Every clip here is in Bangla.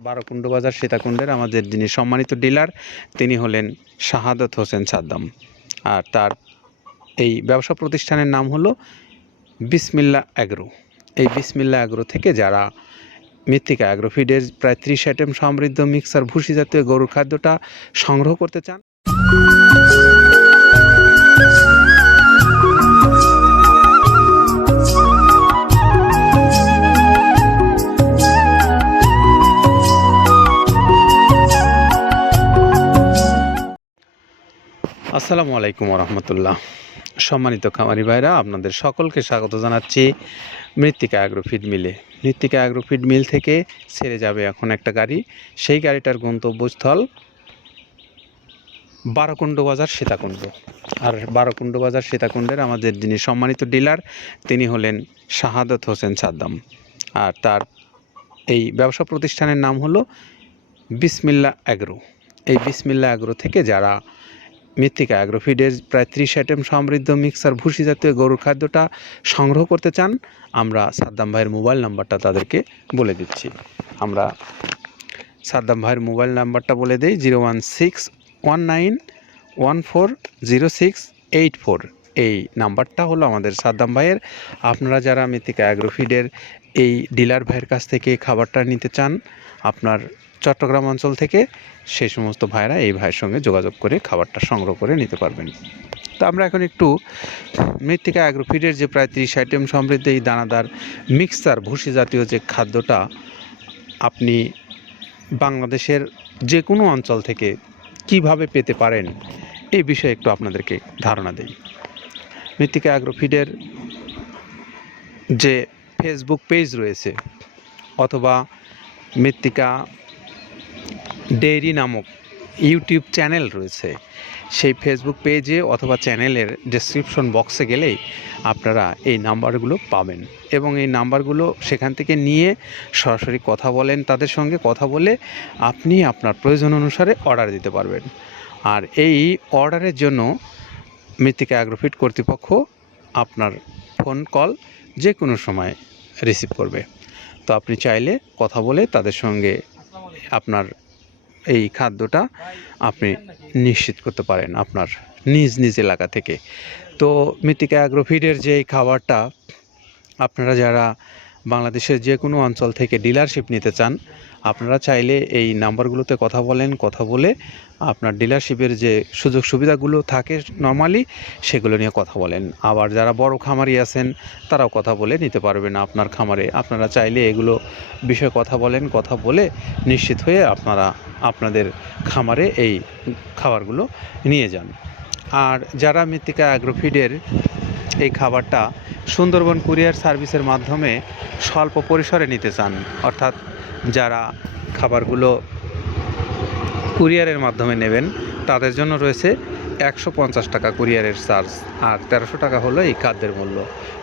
বারোকুণ্ড বাজার সীতাকুণ্ডের আমাদের যিনি সম্মানিত ডিলার তিনি হলেন শাহাদাত হোসেন সাদ্দাম। আর তার এই ব্যবসা প্রতিষ্ঠানের নাম হলো বিসমিল্লা অ্যাগ্রো। এই বিসমিল্লা অ্যাগ্রো থেকে যারা মৃত্তিকা অ্যাগ্রোফিডের প্রায় 30 আইটেম সমৃদ্ধ মিক্সার ভুসি জাতীয় গরুর খাদ্যটা সংগ্রহ করতে চান, আসসালামু আলাইকুম রহমতুল্লাহ। সম্মানিত খামারি ভাইরা, আপনাদের সকলকে স্বাগত জানাচ্ছি মৃত্তিকা অ্যাগ্রোফিড মিলে। মৃত্তিকা অ্যাগ্রোফিড মিল থেকে ছেড়ে যাবে এখন একটা গাড়ি। সেই গাড়িটার গন্তব্যস্থল বারোকুণ্ড বাজার সীতাকুণ্ড। আর বারোকুণ্ড বাজার সীতাকুণ্ডের আমাদের যিনি সম্মানিত ডিলার তিনি হলেন শাহাদাত হোসেন সাদ্দাম। আর তার এই ব্যবসা প্রতিষ্ঠানের নাম হলো বিসমিল্লা অ্যাগ্রো। এই বিসমিল্লা অ্যাগ্রো থেকে যারা মৃত্তিকা অ্যাগ্রোফিডের প্রায় 30 আইটেম সমৃদ্ধ মিক্সার ভুসি জাতীয় গরুর খাদ্যটা সংগ্রহ করতে চান, আমরা সাদ্দাম ভাইয়ের মোবাইল নাম্বারটা তাদেরকে বলে দিচ্ছি। আমরা সাদ্দাম ভাইয়ের মোবাইল নাম্বারটা বলে দিই, 01619140684। এই নাম্বারটা হলো আমাদের সাদ্দাম ভাইয়ের। আপনারা যারা মৃত্তিকা অ্যাগ্রোফিডের এই ডিলার ভাইয়ের কাছ থেকে খাবারটা নিতে চান, আপনার চট্টগ্রাম অঞ্চল থেকে, সেই সমস্ত ভাইরা এই ভাইয়ের সঙ্গে যোগাযোগ করে খাবারটা সংগ্রহ করে নিতে পারবেন। তো আমরা এখন একটু মৃত্তিকা অ্যাগ্রোফিডের যে প্রায় 30 আইটেম সমৃদ্ধ এই দানাদার মিক্সার ভুসি জাতীয় যে খাদ্যটা আপনি বাংলাদেশের যে কোনো অঞ্চল থেকে কিভাবে পেতে পারেন এই বিষয়ে একটু আপনাদেরকে ধারণা দেই। মৃত্তিকা অ্যাগ্রোফিডের যে ফেসবুক পেজ রয়েছে অথবা মৃত্তিকা ডেইরি নামক ইউটিউব চ্যানেল রয়েছে, সেই ফেসবুক পেজে অথবা চ্যানেলের ডেসক্রিপশন বক্সে গেলেই আপনারা এই নাম্বারগুলো পাবেন এবং এই নাম্বারগুলো সেখান থেকে নিয়ে সরাসরি কথা বলেন, তাদের সঙ্গে কথা বলে আপনি আপনার প্রয়োজন অনুসারে অর্ডার দিতে পারবেন। আর এই অর্ডারের জন্য মৃত্তিকা অ্যাগ্রোফিড কর্তৃপক্ষ আপনার ফোন কল যে কোনো সময় রিসিভ করবে। তো আপনি চাইলে কথা বলে তাদের সঙ্গে আপনার এই খাদ্যটা আপনি নিশ্চিত করতে পারেন আপনার নিজ নিজ এলাকা থেকে। তো মৃত্তিকা অ্যাগ্রোফিডের যে এই খাবারটা আপনারা যারা বাংলাদেশের যে কোনো অঞ্চল থেকে ডিলারশিপ নিতে চান, আপনারা চাইলে এই নাম্বারগুলোতে কথা বলেন, কথা বলে আপনার ডিলারশিপের যে সুযোগ সুবিধাগুলো থাকে নর্মালি সেগুলো নিয়ে কথা বলেন। আবার যারা বড় খামারি আছেন তারাও কথা বলে নিতে পারবেন আপনার খামারে। আপনারা চাইলে এগুলো বিষয়ে কথা বলেন, কথা বলে নিশ্চিত হয়ে আপনারা আপনাদের খামারে এই খাবারগুলো নিয়ে যান। আর যারা মৃত্তিকা অ্যাগ্রোফিডের এই খাবারটা সুন্দরবন কুরিয়ার সার্ভিসের মাধ্যমে স্বল্প পরিসরে নিতে চান, অর্থাৎ যারা খাবারগুলো কুরিয়ারের মাধ্যমে নেবেন তাদের জন্য রয়েছে 150 টাকা কুরিয়ারের চার্জ, আর 1300 টাকা হলো এই খাদ্যের মূল্য।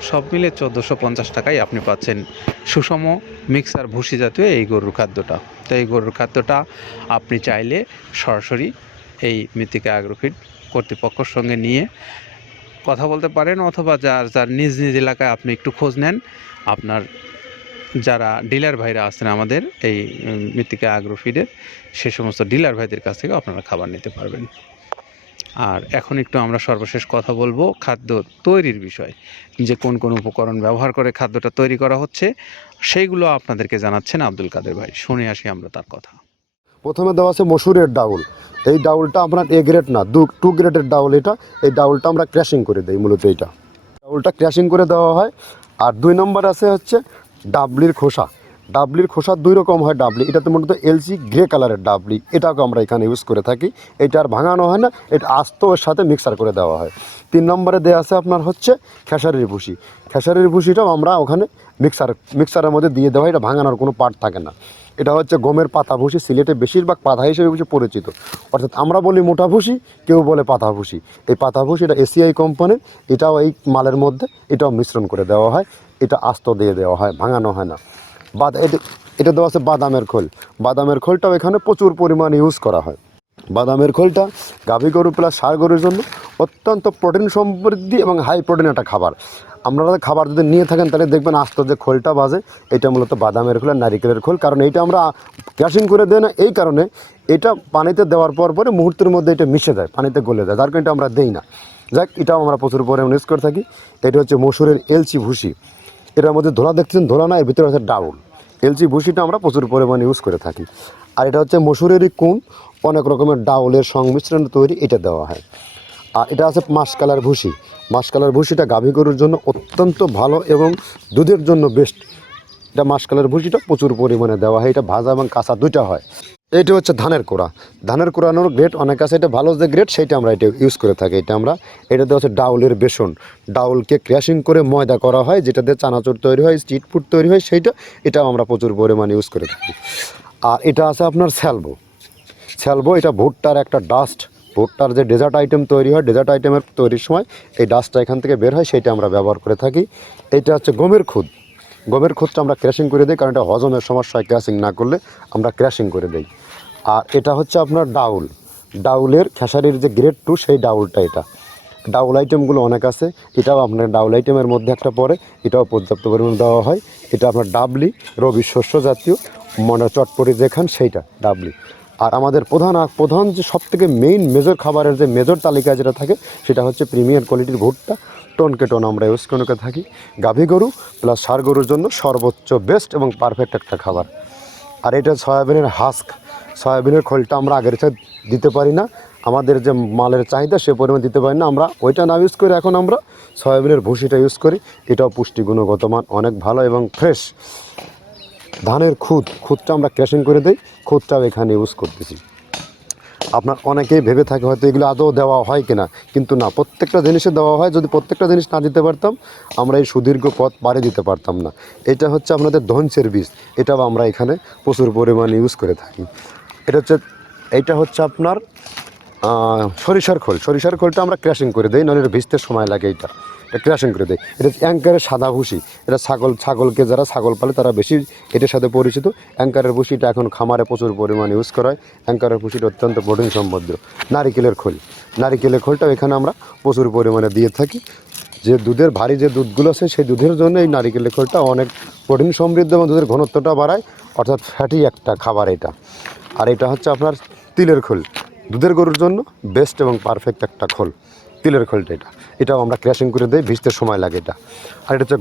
সব মিলে 1450 টাকায় আপনি পাচ্ছেন সুষম মিক্সার ভুসি জাতীয় এই গরুর খাদ্যটা। তো এই গরুর খাদ্যটা আপনি চাইলে সরাসরি এই মৃত্তিকা অ্যাগ্রোফিড কর্তৃপক্ষের সঙ্গে নিয়ে কথা বলতে পারেন, অথবা যার নিজ নিজ এলাকায় আপনি একটু খোঁজ নেন। আপনার যারা ডিলার ভাইরা আছেন আমাদের এই মৃত্তিকা অ্যাগ্রোফিডের, সে সমস্ত ডিলার ভাইদের কাছ থেকে আপনারা খাবার নিতে পারবেন। আর এখন একটু আমরা সর্বশেষ কথা বলবো খাদ্য তৈরির বিষয়, যে কোন কোন উপকরণ ব্যবহার করে খাদ্যটা তৈরি করা হচ্ছে সেইগুলো আপনাদেরকে জানাচ্ছেন আব্দুল কাদের ভাই। শুনে আসি আমরা তার কথা। প্রথমে দেওয়া আছে মসুরের ডাউল। এই ডাউলটা আপনার এ গ্রেড না, 2 গ্রেডের ডাউল এটা। এই ডাউলটা আমরা ক্র্যাশিং করে দিই, মূলত এইটা ডাউলটা ক্র্যাশিং করে দেওয়া হয়। আর 2 নম্বর আছে হচ্ছে ডাবলির খোসা। ডাবলির খোসা 2 রকম হয় ডাবলি, এটাতে মূলত এলসি গ্রে কালারের ডাবলি, এটাকে আমরা এখানে ইউজ করে থাকি। এটা আর ভাঙানো হয় না, এটা আস্ত ওর সাথে মিক্সার করে দেওয়া হয়। 3 নম্বরে দেওয়া আছে আপনার হচ্ছে খেসারির ভুসি। খেসারির ভুসিটাও আমরা ওখানে মিক্সারের মধ্যে দিয়ে দেওয়া হয়, এটা ভাঙানোর কোনো পার্ট থাকে না। এটা হচ্ছে গমের পাতা ভুসি, সিলেটে বেশিরভাগ পাতা হিসেবে পরিচিত। অর্থাৎ আমরা বলি মোটা ভুসি, কেউ বলে পাতা ভুসি। এই পাতা ভুসি এটা এসিআই কোম্পানির, এটাও এই মালের মধ্যে এটাও মিশ্রণ করে দেওয়া হয়। এটা আস্ত দিয়ে দেওয়া হয়, ভাঙানো হয় না। এটা দেওয়া আছে বাদামের খোল। বাদামের খোলটাও এখানে প্রচুর পরিমাণে ইউজ করা হয়। বাদামের খোলটা গাভী গরু প্লাস ষাঁড় গরুর জন্য অত্যন্ত প্রোটিন সমৃদ্ধি এবং হাই প্রোটিন একটা খাবার। আপনারা খাবার যদি নিয়ে থাকেন তাহলে দেখবেন আস্ত যে খোলটা বাজে, এটা মূলত বাদামের খোল আর নারিকেলের খোল। কারণ এইটা আমরা ক্র্যাশিং করে দেয় না, এই কারণে এটা পানিতে দেওয়ার পরে মুহূর্তের মধ্যে এটা মিশে যায়, পানিতে গলে যায়, যার কারণে এটা আমরা দেই না। যাক, এটাও আমরা প্রচুর পরিমাণে ইউজ করে থাকি। এটা হচ্ছে মসুরের এলচি ভুসি, এটার মধ্যে ধোলা দেখছেন, ধোলা না, এর ভিতরে আছে ডাউল। এলচি ভুসিটা আমরা প্রচুর পরিমাণে ইউজ করে থাকি। আর এটা হচ্ছে মসুরেরই কুম, অনেক রকমের ডাউলের সংমিশ্রণ তৈরি, এটা দেওয়া হয়। আর এটা আছে মাসকালার ভুসি। মাসকালার ভুসিটা গাভী গরুর জন্য অত্যন্ত ভালো এবং দুধের জন্য বেস্ট। এটা মাসকালার ভুসিটা প্রচুর পরিমাণে দেওয়া হয়, এটা ভাজা এবং কাঁচা দুইটা হয়। এইটা হচ্ছে ধানের কোড়া। ধানের কোড়ানোর গ্রেড অনেক আছে, এটা ভালো যে গ্রেড সেইটা আমরা এটা ইউজ করে থাকি। এটাতে হচ্ছে ডাউলের বেসন, ডাউলকে ক্র্যাশিং করে ময়দা করা হয়, যেটা দিয়ে চানাচুর তৈরি হয়, স্ট্রিট ফুড তৈরি হয়, এটাও আমরা প্রচুর পরিমাণে ইউজ করে থাকি। আর এটা আছে আপনার স্যালবো, এটা ভুট্টার একটা ডাস্ট, ভুট্টার যে ডেজার্ট আইটেম তৈরি হয়, ডেজার্ট আইটেমের তৈরির সময় এই ডাস্টটা এখান থেকে বের হয়, সেইটা আমরা ব্যবহার করে থাকি। এটা হচ্ছে গমের খুদটা আমরা ক্র্যাশিং করে দিই, কারণ এটা হজমের সমস্যায় ক্র্যাশিং না করলে আমরা ক্র্যাশিং করে দিই। আর এটা হচ্ছে আপনার ডাউলের খেসারির যে গ্রেড 2 সেই ডাউলটা। এটা ডাউল আইটেমগুলো অনেক আছে, এটাও আপনার ডাউল আইটেমের মধ্যে একটা পড়ে, এটাও পর্যাপ্ত পরিমাণে দেওয়া হয়। এটা আপনার ডাবলি, রবি শস্য জাতীয়, চটপটি যেখান সেইটা ডাবলি। আর আমাদের প্রধান যে সবথেকে মেজর খাবারের যে মেজর তালিকায় যেটা থাকে, সেটা হচ্ছে প্রিমিয়ার কোয়ালিটির ভুট্টা, টন আমরা ইউজ করে থাকি। গাভী গরু প্লাস ষাঁড় গরুর জন্য সর্বোচ্চ বেস্ট এবং পারফেক্ট একটা খাবার। আর এটা সয়াবিনের হাস্ক, সয়াবিনের খোলটা আমরা আগের সাথে দিতে পারি না, আমাদের যে মালের চাহিদা সে পরিমাণ দিতে পারি না, আমরা ওইটা না ইউজ করে এখন আমরা সয়াবিনের ভুসিটা ইউজ করি। এটাও পুষ্টি গুণগত মান অনেক ভালো এবং ফ্রেশ। ধানের খুদটা আমরা ক্র্যাশিং করে দিই, খুদটাও এখানে ইউজ করতেছি। আপনার অনেকেই ভেবে থাকে হয়তো এগুলো আদৌ দেওয়া হয় কিনা, কিন্তু না, প্রত্যেকটা জিনিসে দেওয়া হয়। যদি প্রত্যেকটা জিনিস না দিতে পারতাম, আমরা এই সুদীর্ঘ পথ পাড়ি দিতে পারতাম না। এটা হচ্ছে আপনাদের ধনসের বীজ, এটাও আমরা এখানে প্রচুর পরিমাণে ইউজ করে থাকি। এইটা হচ্ছে আপনার সরিষার খোলটা আমরা ক্র্যাশিং করে দিই, নাহলে ভিজতে সময় লাগে। এটা ক্র্যাশিং করে দেয়। এটা অ্যাঙ্কারের সাদা ভুসি, এটা ছাগলকে যারা ছাগল পালে তারা বেশি এটার সাথে পরিচিত। অ্যাঙ্কারের ভুসিটা এখন খামারে প্রচুর পরিমাণে ইউজ করা হয়। অ্যাঙ্কারের ভুসিটা অত্যন্ত প্রোটিন সমৃদ্ধ। নারিকেলের খোলটাও এখানে আমরা প্রচুর পরিমাণে দিয়ে থাকি। যে দুধের ভারী যে দুধগুলো আছে, সেই দুধের জন্য এই নারিকেলের খোলটা অনেক প্রোটিন সমৃদ্ধ এবং দুধের ঘনত্বটা বাড়ায়, অর্থাৎ ফ্যাটি একটা খাবার এটা। আর এটা হচ্ছে আপনার তিলের খোল, দুধের গরুর জন্য বেস্ট এবং পারফেক্ট একটা খোল, তিলের খোলটা। এটাও আমরা ক্র্যাশিং করে দিই, ভিজতে সময় লাগে এটা। আর এটা হচ্ছে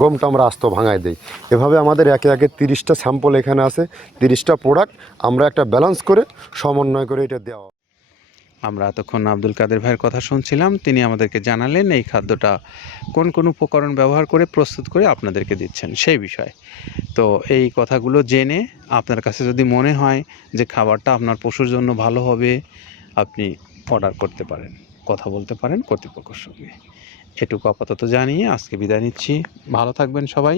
গমটা আমরা আস্ত ভাঙায় দিই। এভাবে আমাদের একে 30টা স্যাম্পল এখানে আছে, 30টা প্রোডাক্ট আমরা একটা ব্যালেন্স করে সমন্বয় করে এটা দেওয়া। আমরা এতক্ষণ আব্দুল কাদের ভাইয়ের কথা শুনছিলাম, তিনি আমাদেরকে জানালেন এই খাদ্যটা কোন কোন উপকরণ ব্যবহার করে প্রস্তুত করে আপনাদেরকে দিচ্ছেন সেই বিষয়ে। তো এই কথাগুলো জেনে আপনার কাছে যদি মনে হয় যে খাবারটা আপনার পশুর জন্য ভালো হবে, আপনি অর্ডার করতে পারেন, কথা বলতে পারেন কর্তৃপক্ষের সঙ্গে। এটুকু আপাতত জানিয়ে আজকে বিদায় নিচ্ছি। ভালো থাকবেন সবাই,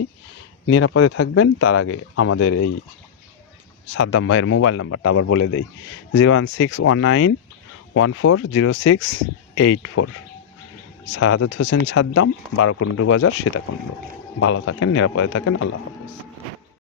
নিরাপদে থাকবেন। তার আগে আমাদের এই সাদ্দাম ভাইয়ের মোবাইল নাম্বারটা আবার বলে দেই, 01619140684। শাহাদত হোসেন সাদ্দাম, 12 কুন্ডু বাজার, সীতাকুণ্ড। ভালো থাকেন, নিরাপদে থাকেন, আল্লাহ হাফেজ।